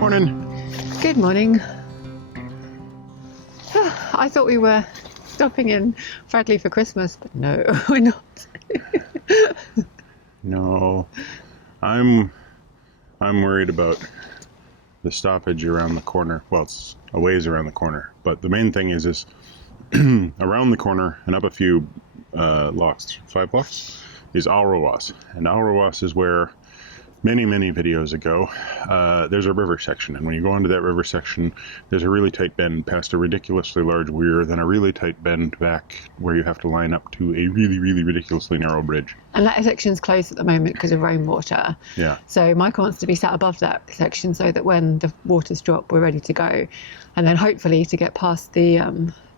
Morning. Good morning. I thought we were stopping in Fradley for Christmas, but no, we're not. No, I'm worried about the stoppage around the corner. Well, it's a ways around the corner, but the main thing is around the corner and up a few blocks, 5 blocks, is Alrewas. And Alrewas is where many videos ago, there's a river section, and when you go into that river section, there's a really tight bend past a ridiculously large weir, then a really tight bend back where you have to line up to a really ridiculously narrow bridge. And that section's closed at the moment because of rainwater. Yeah. So Michael wants to be sat above that section so that when the waters drop, we're ready to go. And then hopefully to get past the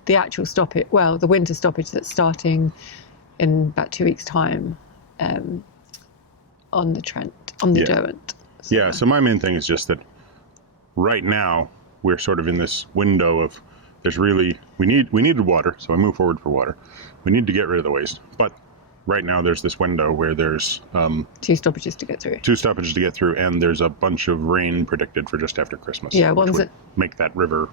actual stoppage, well, the winter stoppage that's starting in about 2 weeks' time on the Trent. On the Derwent. So. Yeah, so my main thing is just that right now we're sort of in this window of we needed water, so I moved forward for water. We need to get rid of the waste, but right now there's this window where there's 2 stoppages to get through. 2 stoppages to get through, and there's a bunch of rain predicted for just after Christmas. Yeah, which would make that river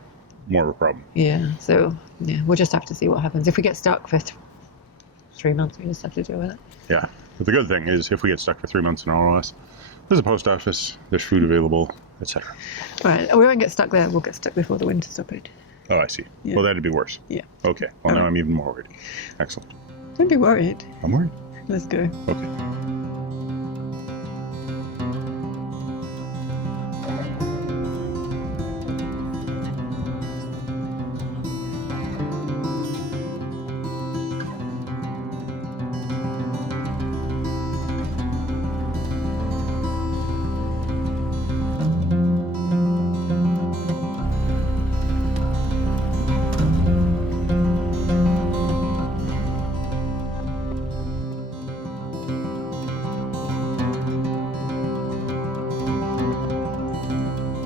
more of a problem. Yeah, so we'll just have to see what happens. If we get stuck for 3 months, we just have to deal with it. Yeah, but the good thing is if we get stuck for 3 months in all of us, there's a post office, there's food available, etc. Right, we won't get stuck there. We'll get stuck before the winter stoppage. Oh, I see. Yeah. Well, that'd be worse. Yeah. Okay. Well, now I'm even more worried. Excellent. Don't be worried. I'm worried. Let's go. Okay.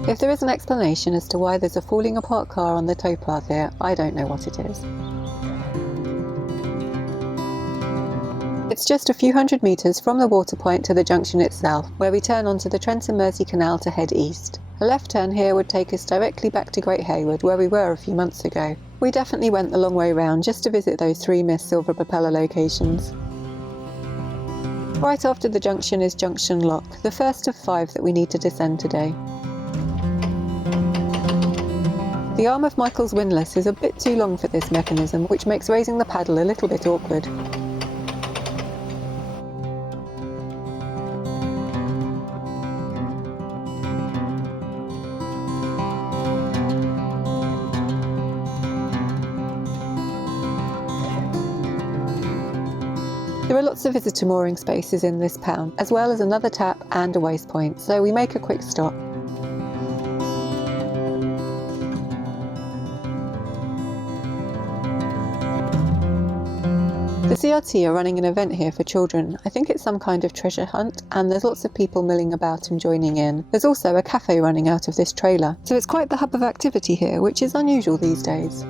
If there is an explanation as to why there's a falling apart car on the towpath here, I don't know what it is. It's just a few hundred metres from the water point to the junction itself, where we turn onto the Trent Mersey Canal to head east. A left turn here would take us directly back to Great Hayward, where we were a few months ago. We definitely went the long way round just to visit those 3 missed silver propeller locations. Right after the junction is Junction Lock, the first of 5 that we need to descend today. The arm of Michael's windlass is a bit too long for this mechanism, which makes raising the paddle a little bit awkward. There are lots of visitor mooring spaces in this pound, as well as another tap and a waste point, so we make a quick stop. The CRT are running an event here for children. I think it's some kind of treasure hunt, and there's lots of people milling about and joining in. There's also a cafe running out of this trailer, so it's quite the hub of activity here, which is unusual these days.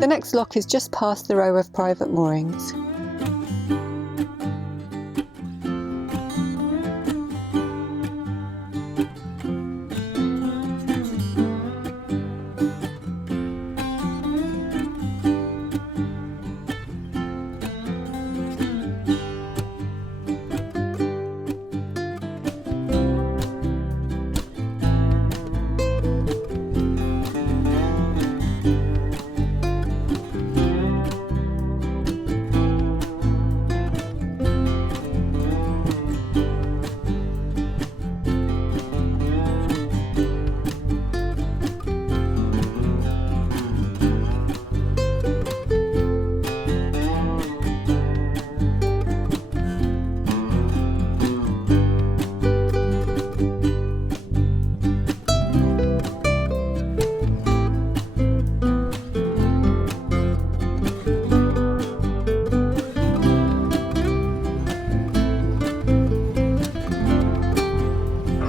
The next lock is just past the row of private moorings.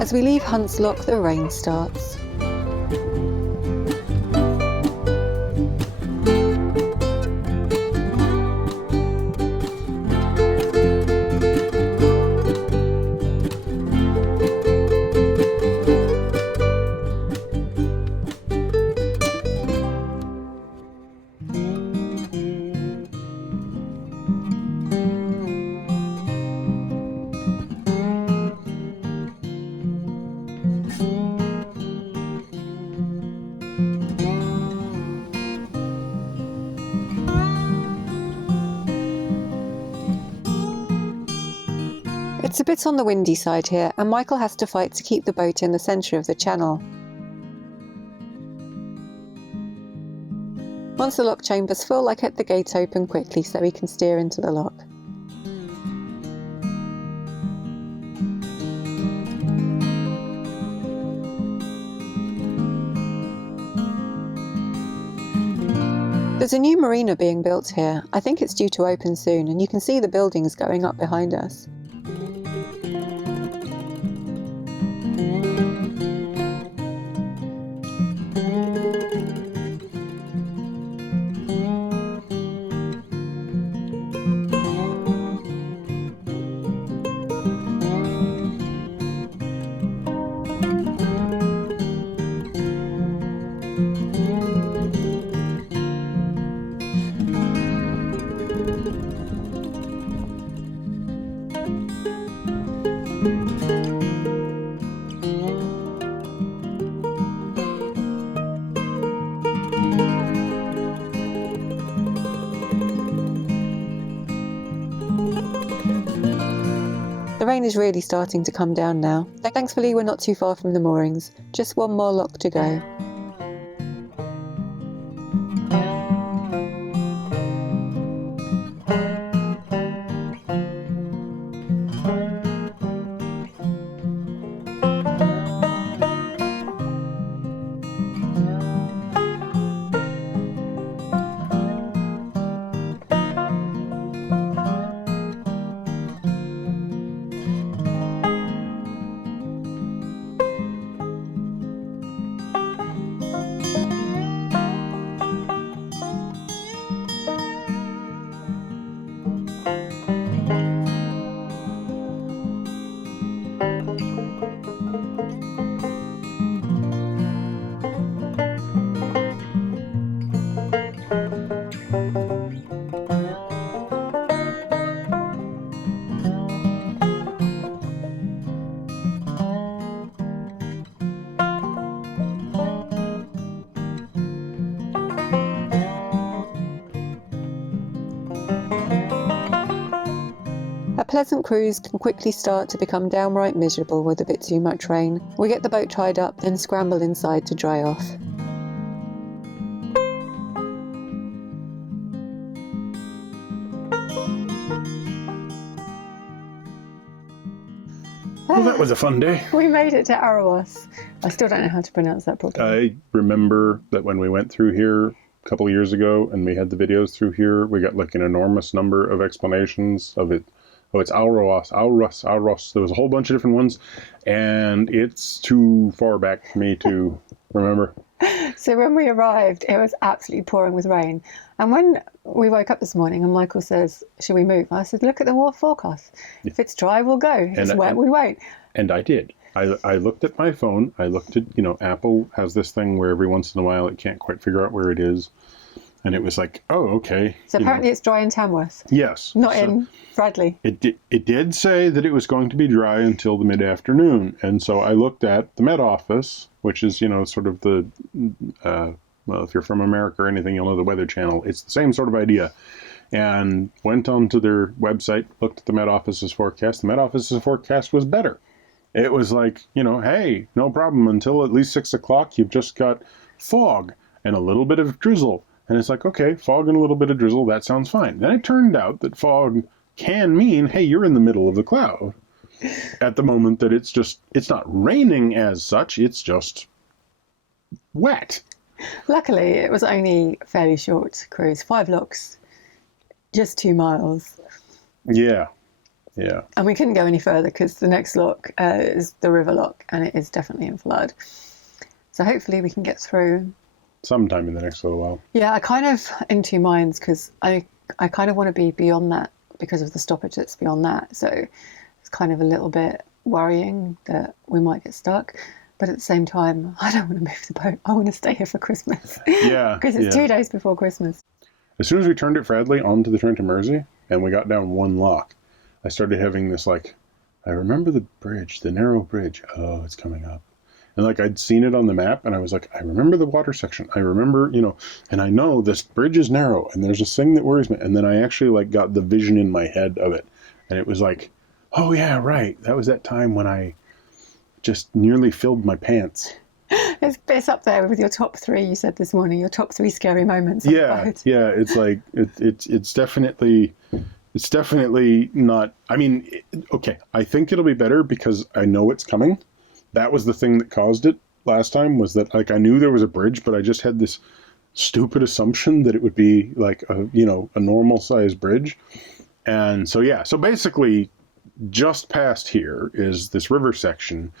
As we leave Hunt's Lock, the rain starts. It's a bit on the windy side here, and Michael has to fight to keep the boat in the centre of the channel. Once the lock chamber's full, I kept the gate open quickly so he can steer into the lock. There's a new marina being built here. I think it's due to open soon, and you can see the buildings going up behind us. The rain is really starting to come down now. Thankfully we're not too far from the moorings, just one more lock to go. A pleasant cruise can quickly start to become downright miserable with a bit too much rain. We get the boat tied up, then scramble inside to dry off. Well, that was a fun day. We made it to Alrewas. I still don't know how to pronounce that properly. I remember that when we went through here a couple of years ago and we had the videos through here, we got like an enormous number of explanations of it. Oh, it's Alrewas, Alrewas. There was a whole bunch of different ones, and it's too far back for me to remember. So when we arrived, it was absolutely pouring with rain. And when we woke up this morning and Michael says, should we move? I said, look at the water forecast. If it's dry, we'll go. If it's wet, we won't. And I did. I looked at my phone. I looked at, Apple has this thing where every once in a while it can't quite figure out where it is. And it was like, oh, okay. So apparently it's dry in Tamworth. Yes. Not in Fradley. It did say that it was going to be dry until the mid-afternoon. And so I looked at the Met Office, which is, sort of the, well, if you're from America or anything, you'll know the Weather Channel. It's the same sort of idea. And went onto their website, looked at the Met Office's forecast. The Met Office's forecast was better. It was like, hey, no problem. Until at least 6 o'clock, you've just got fog and a little bit of drizzle. And it's like, okay, fog and a little bit of drizzle, that sounds fine. Then it turned out that fog can mean, hey, you're in the middle of the cloud. At the moment that it's not raining as such, it's just wet. Luckily, it was only a fairly short cruise, 5 locks, just 2 miles. Yeah. Yeah. And we couldn't go any further because the next lock is the river lock, and it is definitely in flood. So hopefully we can get through. Sometime in the next little while. Yeah, I kind of in two minds because I kind of want to be beyond that because of the stoppage that's beyond that. So it's kind of a little bit worrying that we might get stuck. But at the same time, I don't want to move the boat. I want to stay here for Christmas. Yeah. Because it's 2 days before Christmas. As soon as we turned at Fradley onto the Trent Mersey and we got down one lock, I started having this like, I remember the bridge, the narrow bridge. Oh, it's coming up. And like I'd seen it on the map and I was like, I remember the water section. I remember, and I know this bridge is narrow and there's this thing that worries me. And then I actually like got the vision in my head of it. And it was like, oh yeah, right. That was that time when I just nearly filled my pants. It's up there with your top 3, you said this morning, your top 3 scary moments. Yeah. It's like, it's definitely not, I mean, okay. I think it'll be better because I know it's coming. That was the thing that caused it last time, was that like I knew there was a bridge, but I just had this stupid assumption that it would be like a normal sized bridge. And so, yeah, so basically just past here is this river section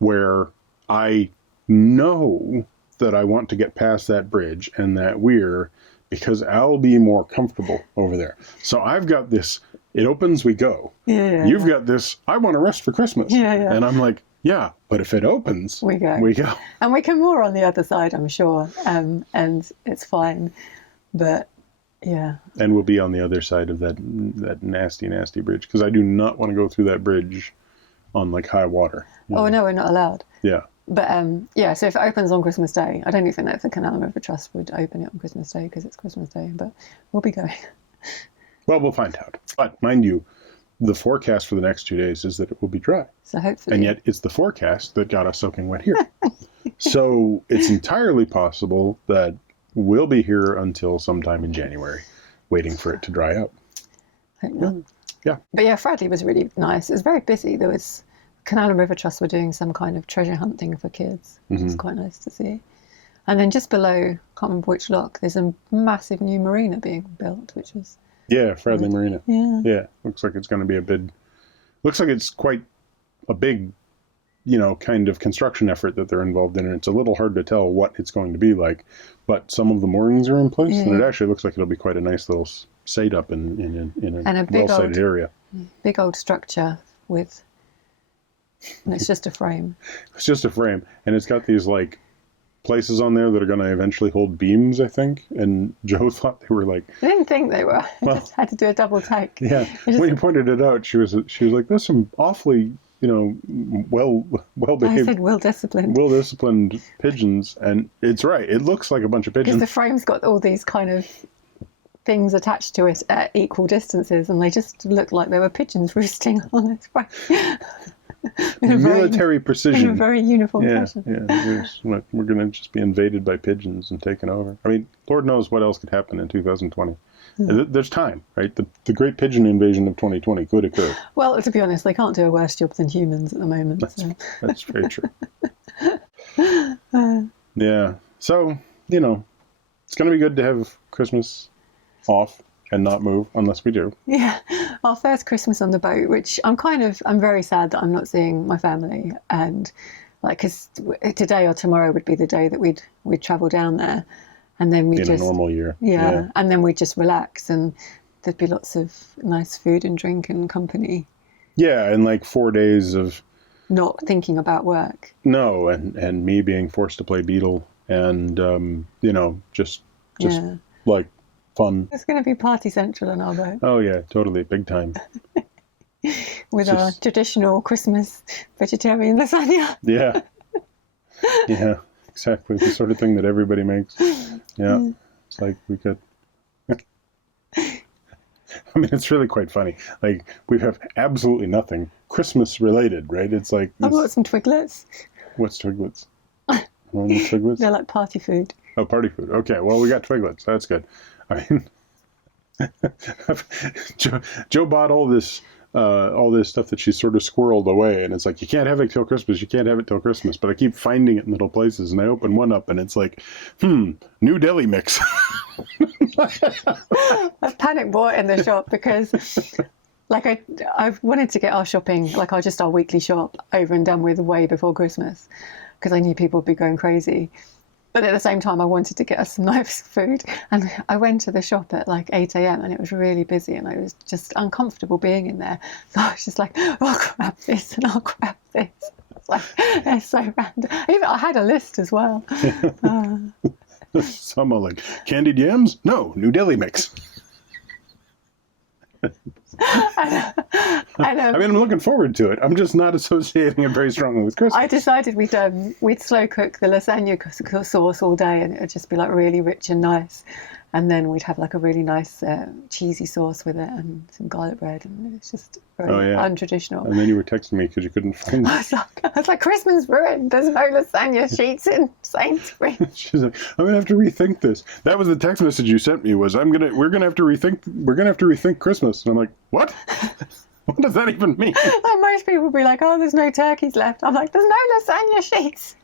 where I know that I want to get past that bridge and that weir because I'll be more comfortable over there. So I've got this, it opens, we go. Yeah. You've got this, I want to rest for Christmas. Yeah. And I'm like, yeah, but if it opens, we go. And we can moor on the other side, I'm sure. And it's fine. But yeah. And we'll be on the other side of that nasty, nasty bridge because I do not want to go through that bridge on like high water. Oh, no, we're not allowed. Yeah. But yeah, so if it opens on Christmas Day, I don't even know if the Canal and River Trust would open it on Christmas Day because it's Christmas Day, but we'll be going. Well, we'll find out. But mind you, the forecast for the next 2 days is that it will be dry. So hopefully. And yet it's the forecast that got us soaking wet here. So it's entirely possible that we'll be here until sometime in January, waiting for it to dry out. Hope not. Yeah. But yeah, Fradley was really nice. It was very busy. There was Canal and River Trust were doing some kind of treasure hunting for kids, which was quite nice to see. And then just below, can't remember which lock, there's a massive new marina being built, which was... Yeah, Fradley Marina. Yeah. Yeah, looks like it's going to be looks like it's quite a big, kind of construction effort that they're involved in. And it's a little hard to tell what it's going to be like, but some of the moorings are in place and it actually looks like it'll be quite a nice little site up in a well-sited area. Big old structure with... And it's just a frame. It's just a frame. And it's got these, like, places on there that are going to eventually hold beams, I think. And Joe thought they were, like... I didn't think they were. I just had to do a double take. Yeah. When you pointed it out, she was like, there's some awfully, well-behaved... I said well-disciplined. Well-disciplined pigeons. And it's right. It looks like a bunch of pigeons. Because the frame's got all these kind of things attached to it at equal distances. And they just looked like they were pigeons roosting on this frame. Military precision. In a very uniform fashion. Yeah, we're going to just be invaded by pigeons and taken over. I mean, Lord knows what else could happen in 2020. There's time, right? The great pigeon invasion of 2020 could occur. Well, to be honest, they can't do a worse job than humans at the moment. That's very true. Yeah. So, it's going to be good to have Christmas off and not move unless we do. Yeah. Our first Christmas on the boat, which I'm very sad that I'm not seeing my family. And because today or tomorrow would be the day that we'd travel down there. And then in a normal year. Yeah. And then we'd just relax and there'd be lots of nice food and drink and company. Yeah. And like 4 days of not thinking about work. No. And me being forced to play Beetle and, just like, fun. It's going to be party central on our boat. Oh yeah, totally, big time. With our traditional Christmas vegetarian lasagna. Yeah. Yeah, exactly. The sort of thing that everybody makes. Yeah. It's like we could... I mean, it's really quite funny. Like, we have absolutely nothing Christmas related, right? It's like... I bought some Twiglets. What's Twiglets? Twiglets? They're like party food. Oh, party food. Okay, well, we got Twiglets. That's good. I mean, Joe bought all this stuff that she sort of squirreled away, and it's like, you can't have it till Christmas, you can't have it till Christmas, but I keep finding it in little places, and I open one up, and it's like, new deli mix. I panic bought in the shop because Like I've wanted to get our shopping, like our weekly shop, over and done with way before Christmas, because I knew people would be going crazy. But at the same time, I wanted to get us some nice food. And I went to the shop at like 8 a.m. and it was really busy and I was just uncomfortable being in there. So I was just like, oh, I'll grab this and I'll grab this. It's like, they're so random. Even I had a list as well. Some are like, candied yams? No, New Delhi mix. I mean, I'm looking forward to it. I'm just not associating it very strongly with Christmas. I decided we'd slow cook the lasagna sauce all day, and it would just be like really rich and nice. And then we'd have like a really nice cheesy sauce with it and some garlic bread, and it's just very untraditional. And then you were texting me because you couldn't find it. I was like, Christmas ruined. There's no lasagna sheets in Sainsbury's. She's like, I'm gonna have to rethink this. That was the text message you sent me. Was we're gonna have to rethink Christmas. And I'm like, what? What does that even mean? Like most people would be like, oh, there's no turkeys left. I'm like, there's no lasagna sheets.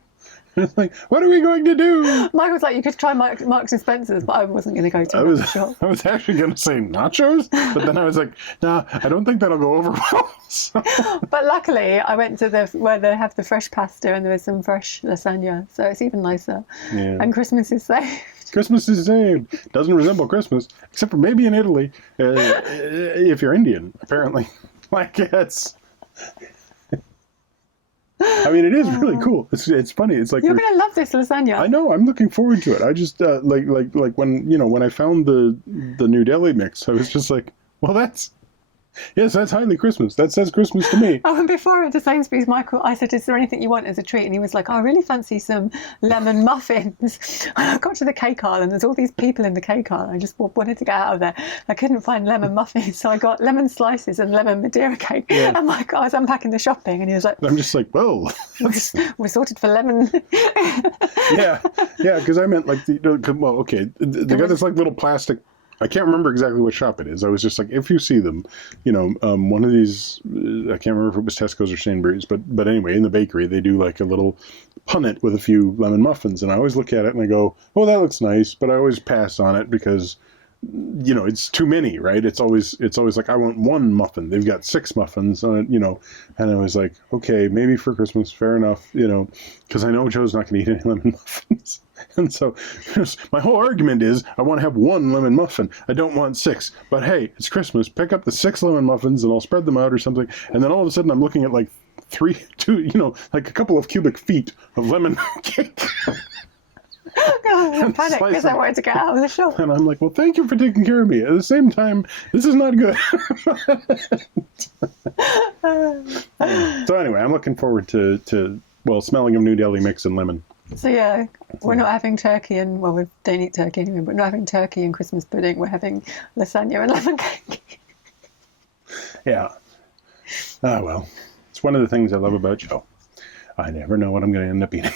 It's like, what are we going to do? Michael's like, you could try Marks and Spencer's, but I wasn't going to go to that shop. I was actually going to say nachos, but then I was like, nah, I don't think that'll go over well. So. But luckily, I went to where they have the fresh pasta and there was some fresh lasagna, so it's even nicer. Yeah. And Christmas is saved. Christmas is saved. Doesn't resemble Christmas, except for maybe in Italy, if you're Indian, apparently. Like, it's... I mean, it is really cool. It's funny. It's like you're gonna love this lasagna. I know. I'm looking forward to it. I just like when I found the New Delhi mix, I was just like, well, that's highly Christmas. That says Christmas to me. Oh, and before I went to Sainsbury's, Michael, I said, is there anything you want as a treat? And he was like, oh, I really fancy some lemon muffins. And I got to the cake aisle and there's all these people in the cake aisle. I just wanted to get out of there. I couldn't find lemon muffins, so I got lemon slices and lemon Madeira cake. Yeah. And I was unpacking the shopping and he was like, I'm just like, whoa. We're sorted for lemon. yeah, because I meant like, they got this like little plastic, I can't remember exactly what shop it is. I was just like, if you see them, one of these, I can't remember if it was Tesco's or Sainsbury's, but anyway, in the bakery, they do like a little punnet with a few lemon muffins. And I always look at it and I go, oh, that looks nice. But I always pass on it because, it's too many, right? It's always like, I want one muffin. They've got 6 muffins, and I was like, okay, maybe for Christmas, fair enough, because I know Joe's not going to eat any lemon muffins. And so my whole argument is I want to have 1 lemon muffin. I don't want 6. But hey, it's Christmas. Pick up the 6 lemon muffins and I'll spread them out or something. And then all of a sudden I'm looking at like 2, like a couple of cubic feet of lemon cake. I panicked because I wanted to get out of the shop. And I'm like, well, thank you for taking care of me. At the same time, this is not good. So anyway, I'm looking forward to smelling of New Delhi mix and lemon. So yeah, we're not having turkey and, well, we don't eat turkey anyway, but we're not having turkey and Christmas pudding. We're having lasagna and lemon cake. Yeah. Ah, well, it's one of the things I love about Joe. I never know what I'm going to end up eating.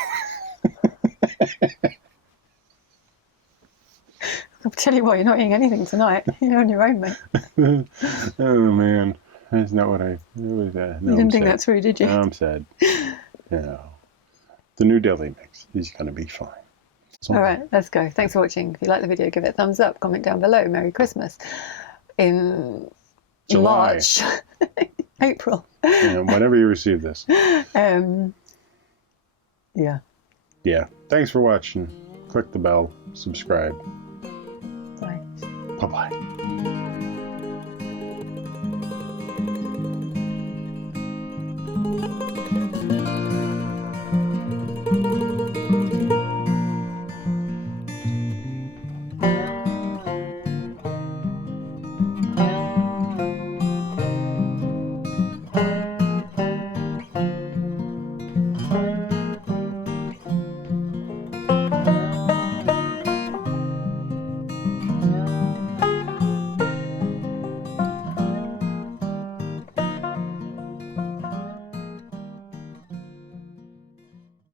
I'll tell you what, you're not eating anything tonight. You're on your own, mate. Oh, man. That's not what I... No, you didn't think that through, did you? No, I'm sad. The New Delhi mix is going to be fine. All right, let's go. Thanks for watching. If you like the video, give it a thumbs up. Comment down below. Merry Christmas. In July. March. April. Whenever you receive this. Yeah. Yeah. Thanks for watching. Click the bell. Subscribe. Bye. Bye-bye.